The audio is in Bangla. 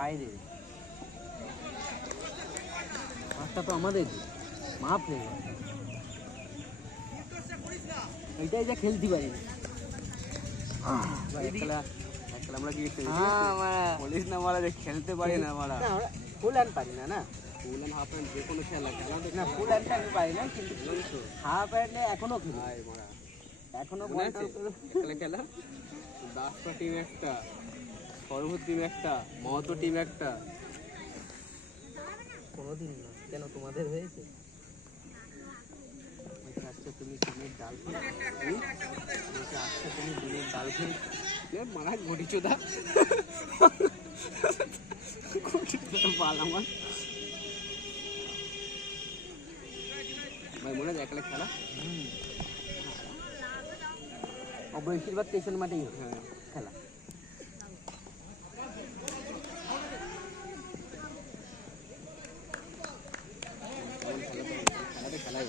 বাইরে মাছটা তো আমাদের মাপ নেই এইটাই যা খেলতে পারি আমরা কি বলিস না মারা যে খেলতে পারি না মারা ফুল হ্যান্ড পারি না না ফুল হ্যান্ড হাফ হ্যান্ড যে কোনো খেলা না ফুল হ্যান্ডটা আমি পারি না কিন্তু হাফ হ্যান্ডে এখনো খেলি মারা এখনো খেলা দাসপা টিম একটা সর্বত টিম একটা মহতো টিম একটা কোনোদিন না কেন তোমাদের হয়েছে আচ্ছা তুমি ডিমের ডাল আচ্ছা তুমি ডিমের ডাল খেয়ে মারা ঘটি চোদা পাল আমার ভাই মনে হয় একলা খেলা বেশিরভাগ স্টেশন মাঠেই খেলা খেলাতে খেলাই